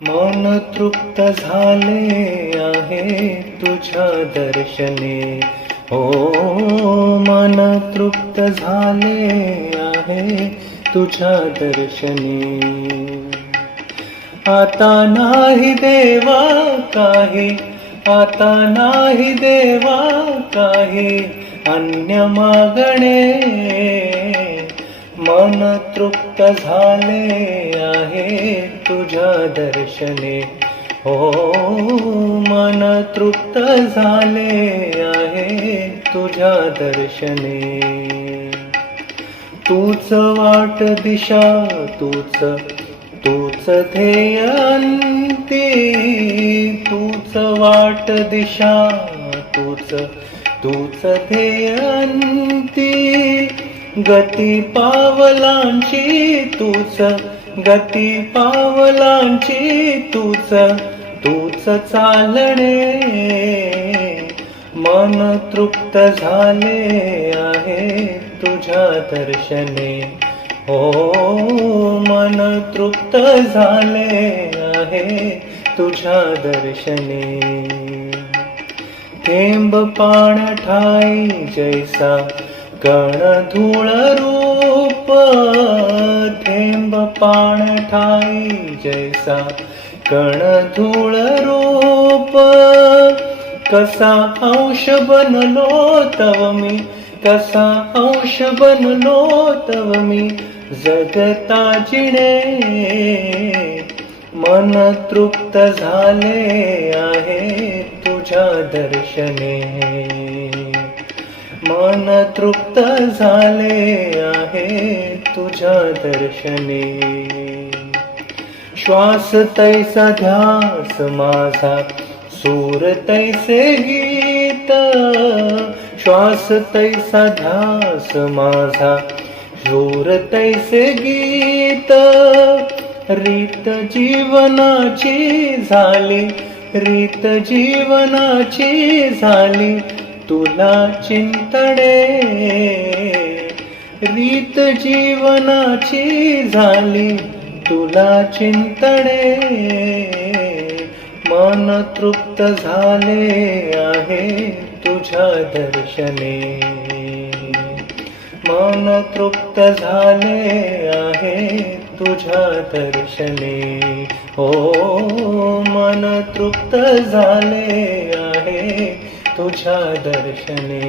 मन तृप्त झाले आहे तुझ्या दर्शने, हो मन तृप्त झाले आहे तुझ्या दर्शने। आता नाही देवा काही, आता नाही देवा काही अन्य मागणे, मन तृप्त झाले आहे तुझ्या दर्शने, हो मन तृप्त झाले आहे तुझ्या दर्शने। तूच वाट दिशा, तूच ध्येय अंती, तूच वाट दिशा, तूच ध्येय अंती। गती पावलांची तूच, गती पावलांची तूच चालणे, मन तृप्त झाले आहे तुझ्या दर्शने, हो मन तृप्त झाले आहे तुझ्या दर्शने। थेंब पाण ठाई जैसा कण धूळ रूप, थेंब पाण ठाई जैसा कण धूळ रूप। कसा अंश बनलो तव मी, कसा अंश बनलो तव मी जगता जिणे, मन तृप्त झाले आहे तुझ्या दर्शने, मन तृप्त झाले आहे तुझ्या दर्शने। श्वास तैसा ध्यास माझा, सूर तैसे गीत, श्वास तैसा ध्यास माझा, सूर तैसे गीत। रीत जीवनाची झाली, रीत जीवनाची झाली तुला चिंतणे, रीत जीवनाची झाली तुला चिंतणे। मन तृप्त झाले आहे तुझ्या दर्शने, मन तृप्त झाले आहे तुझ्या दर्शने, हो मन तृप्त झाले आहे तुझ्या दर्शने।